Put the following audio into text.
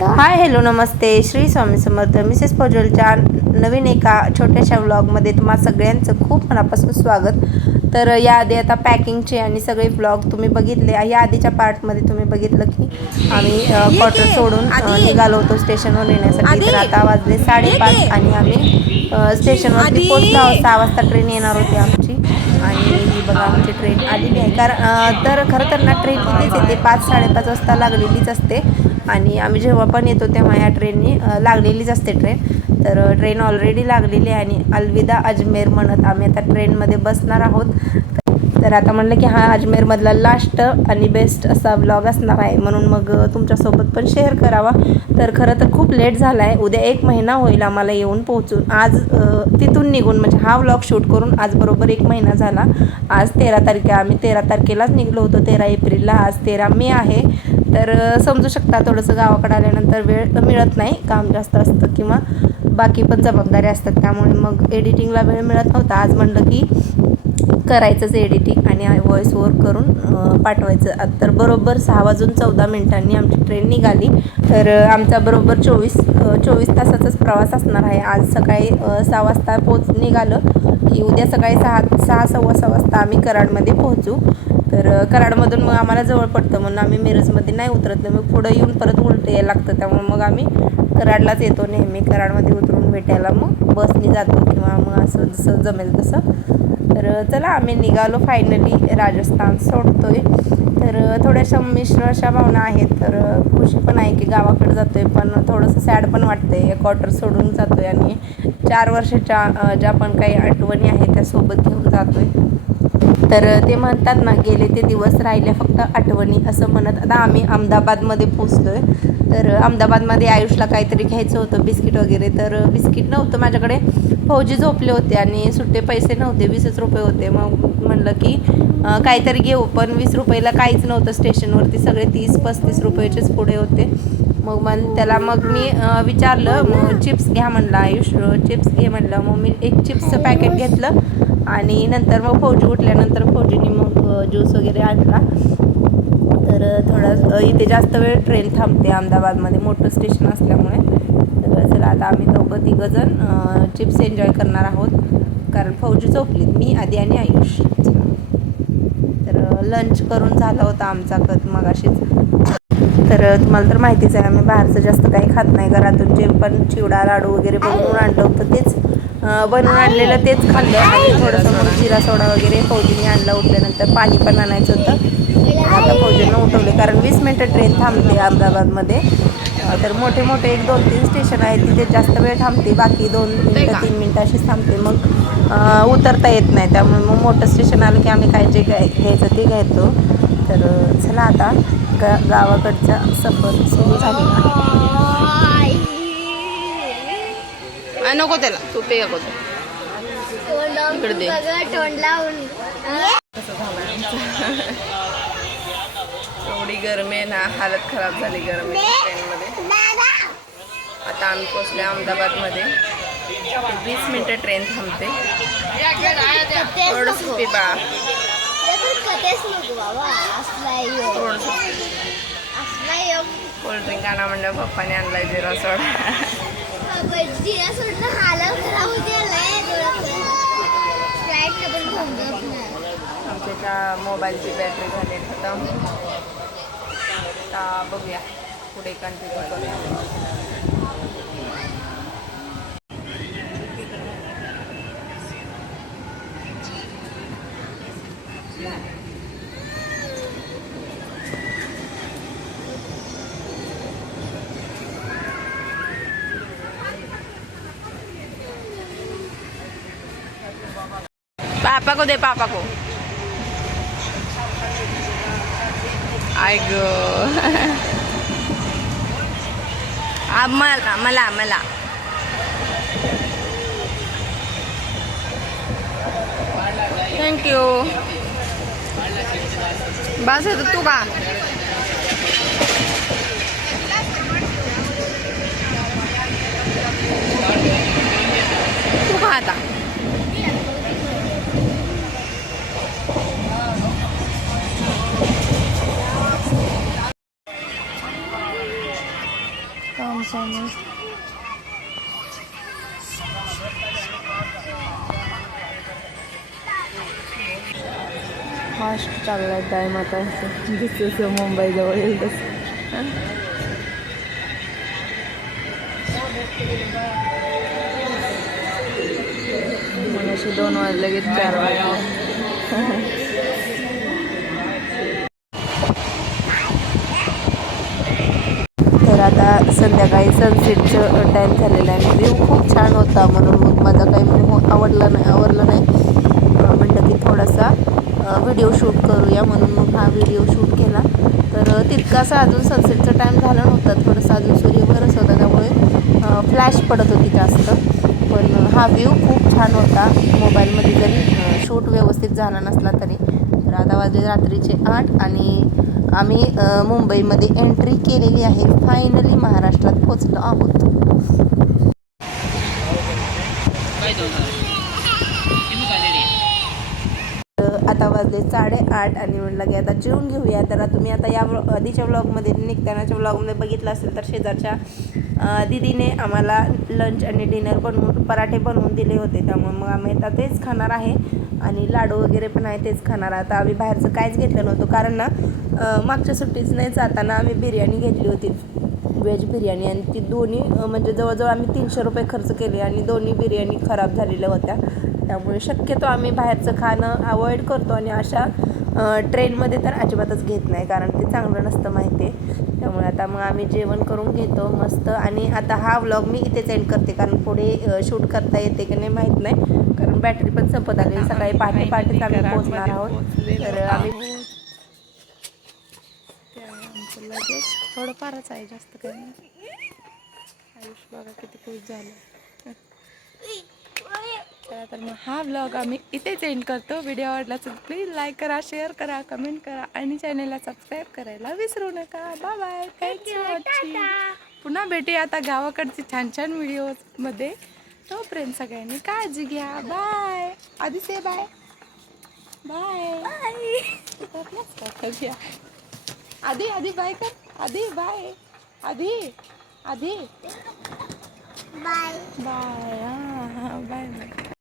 हाय hello नमस्ते. Shri Swami Samarth. Mrs पजलच्या नवीन एका छोट्याशा व्लॉगमध्ये तुम्हा सगळ्यांचं खूप मनापासून स्वागत. तर याआधी आता पॅकिंगचे आणि सगळे व्लॉग तुम्ही बघितले. या आधीच्या पार्टमध्ये तुम्ही बघितलं की आम्ही क्वार्टर सोडून निघालो होतो स्टेशनवर येण्यासाठी तर आता वाजले साडेपाच आणि आम्ही स्टेशनवरती पोहोचलो सहा वाजता ट्रेन येणार होती आमची. आणि बघा आमची ट्रेन आलेली आहे. कारण तर खरं तर ना ट्रेन इथेच येते? पाच साडेपाच वाजता लागलेलीच असते. आणि आम्ही जेव्हा पण येतो तेव्हा या ट्रेननी लागलेलीच असते ट्रेन तर ट्रेन ऑलरेडी लागलेली आहे आणि अलविदा अजमेर म्हणत आम्ही आता ट्रेनमध्ये बसणार आहोत. तर आता म्हणलं की हा अजमेरमधला लास्ट आणि बेस्ट असा व्लॉग असणार आहे. म्हणून मग तुमच्यासोबत पण शेअर करावा. तर खरं तर खूप लेट झाला आहे उद्या एक महिना होईल आम्हाला येऊन पोहोचून. आज तिथून निघून म्हणजे हा व्लॉग शूट करून आज बरोबर एक महिना झाला. आज तेरा तारखे आम्ही तेरा तारखेलाच निघलो होतो तेरा एप्रिलला. आज तेरा मे आहे. तर समजू शकता थोडंसं गावाकडे आल्यानंतर वेळ मिळत नाही. काम जास्त असतं किंवा बाकी पण जबाबदाऱ्या असतात. त्यामुळे मग एडिटिंगला वेळ मिळत नव्हता. आज म्हणलं की करायचंच एडिटिंग आणि व्हॉईस ओवर करून पाठवायचं. तर बरोबर सहा वाजून चौदा मिनिटांनी आमची ट्रेन निघाली. तर आमचा बरोबर चोवीस चोवीस तासाचाच प्रवास असणार आहे. आज सकाळी सहा वाजता पोच निघालं की उद्या सकाळी सहा सहा सव्वा सहा वाजता आम्ही कराडमध्ये पोहोचू. तर कराडमधून मग आम्हाला जवळ पडतं. म्हणून आम्ही मिरजमध्ये नाही उतरत. नाही मग पुढं येऊन परत उलटं यायला लागतं. त्यामुळे मग आम्ही कराडलाच येतो नेहमी. कराडमध्ये उतरून भेटायला. मग बसने जातो किंवा मग असं जसं जमेल तसं. तर चला आम्ही निघालो फायनली राजस्थान सोडतोय. तर थोड्याशा मिश्र अशा भावना आहेत. तर खुशी पण आहे की गावाकडे जातोय पण थोडंसं सॅड पण वाटतंय. क्वार्टर सोडून जातोय आणि चार वर्षाच्या ज्या पण काही आठवणी आहेत त्या सोबत घेऊन जातोय. तर ते म्हणतात ना गेले ते दिवस राहिले फक्त आठवणी असं म्हणत. आता आम्ही अहमदाबादमध्ये पोचलोय तर अहमदाबादमध्ये आयुषला काहीतरी घ्यायचं होतं बिस्किट वगैरे. तर बिस्किट नव्हतं माझ्याकडे. फौजी झोपले होते आणि सुट्टे पैसे नव्हते वीसच रुपये होते. मग म्हणलं की काहीतरी घेऊ. पण वीस रुपयाला काहीच नव्हतं स्टेशनवरती. सगळे तीस पस्तीस रुपयाचेच पुढे होते. मग मन त्याला मग मी विचारलं मग चिप्स घ्या म्हणलं आयुष चिप्स घे म्हणलं. मग मी एक चिप्सचं पॅकेट घेतलं. आणि नंतर मग फौजी उठल्यानंतर फौजीने मग ज्यूस वगैरे आणला. तर थोडा इथे जास्त वेळ ट्रेन थांबते अहमदाबादमध्ये मोठं स्टेशन असल्यामुळे. तर चला आता आम्ही दोघं तिघंजण चिप्स एन्जॉय करणार आहोत. कारण फौजी झोपलीत मी आधी आणि आयुष. तर लंच करून झाला होता आमचा कत मगाशीच. तर तुम्हाला तर माहितीच आहे आम्ही बाहेरचं जास्त काही खात नाही. घरातून जे पण चिवडा लाडू वगैरे बनवून आणलं होतं तेच. बनवून आणलेलं तेच खाल्लं. आणि थोडंसं मग जिरा सोडा वगैरे फौजीने आणला उठल्यानंतर. पाणी पण आणायचं होतं. आता फौजीनं उठवले. कारण वीस मिनटं ट्रेन थांबते अहमदाबादमध्ये. तर मोठे मोठे एक दोन तीन स्टेशन आहेत. तिथे जास्त वेळ थांबते. बाकी दोन मिनटं तीन मिनटं अशीच थांबते. मग उतरता येत नाही. त्यामुळे मग मोठं स्टेशन आलं की आम्ही काय जे काय घ्यायचं ते घ्यायचो तर चला आता. गा गावाकडचा सफर सुरू झालेला आहे नको त्याला. तू पे अगोदर इकडे दे. एवढी गरमी आहे ना हालत खराब झाली गरमी ट्रेनमध्ये आता आम्ही पोचले अहमदाबादमध्ये. वीस मिनटं ट्रेन थांबते. थोडंसं कोल्ड्रिंक आणा म्हणलं पप्पाने आणलाय जिरा सोडा. जिरा सोडणं आमच्या मोबाईलची बॅटरी झाली खतम आता बघूया पुढे कंटिन्यू करूया. पापा को दे पापा को आय गो आ, मला मला मला. थँक्यू बस आहे तू का काम चालू फास्ट चाललाय टाईम आता जसं मुंबईजवळ येईल तसं मगाशी दोन वाजले की चार वाजले तर आता संध्याकाळी सनसेटचं टाईम झालेला आहे. व्ह्यू खूप छान होता म्हणून मग माझा काही म्हणजे मोह आवडला नाही आवडलं नाही. म्हणलं की थोडासा व्हिडिओ शूट करूया म्हणून मग हा व्हिडिओ शूट केला. तर तितकासा अजून सनसेटचा टाईम झाला नव्हता. थोडंसं अजून सूर्य बरंच होता. त्यामुळे फ्लॅश पडत होती जास्त. पण हा व्ह्यू खूप छान होता. मोबाईलमध्ये जरी शूट व्यवस्थित झाला नसला तरी. तर आता वाजले रात्रीचे आठ आणि आम्ही मुंबईमध्ये एंट्री केलेली आहे. फायनली महाराष्ट्रात पोचलो आहोत. आता वाजले साडेआठ आणि म्हटलं की आता जेवून घेऊया. तर तुम्ही आता या आधीच्या व्लॉगमध्ये निघतानाच्या व्लॉगमध्ये बघितलं असेल तर शेजारच्या दिदीने दीदीने आम्हाला लंच आणि डिनर बनवून पराठे बनवून दिले होते. त्यामुळे मग आम्ही आता तेच खाणार आहे आणि लाडू वगैरे पण आहे तेच खाणार आहे. आता आम्ही बाहेरचं काहीच घेतलं नव्हतं कारण ना मागच्या सुट्टीच नाही जाताना आम्ही बिर्याणी घेतली होती. व्हेज बिर्याणी आणि ती दोन्ही म्हणजे जवळजवळ आम्ही तीनशे रुपये खर्च केले आणि दोन्ही बिर्याणी खराब झालेल्या होत्या. त्यामुळे शक्यतो आम्ही बाहेरचं खाणं अवॉइड करतो आणि अशा ट्रेनमध्ये तर अजिबातच घेत नाही कारण ते चांगलं नसतं माहिती आहे. त्यामुळे आता मग आम्ही जेवण करून घेतो मस्त. आणि आता हा व्लॉग मी इथेच एंड करते कारण पुढे शूट करता येते की नाही माहीत नाही. कारण बॅटरी पण संपत आली सकाळी पहाटे पहाटेच आम्ही पोहोचणार आहोत. तर आम्ही लगेच थोडंफारच आहे जास्त काही नाही. आयुष बघा किती खुश झालं. चला तर मग हा व्लॉग आम्ही इथेच एंड करतो. व्हिडिओ आवडला तर प्लीज लाईक करा शेअर करा कमेंट करा आणि चॅनलला सबस्क्राईब करायला विसरू नका. बाय बाय थँक्यू पुन्हा भेटूया आता गावाकडचे छान छान व्हिडिओमध्ये तोपर्यंत सगळ्यांनी काळजी घ्या. बाय. आधी से बाय बाय आधी आधी बाय कर. आधी बाय आधी आधी बाय बाय हां बाय बाय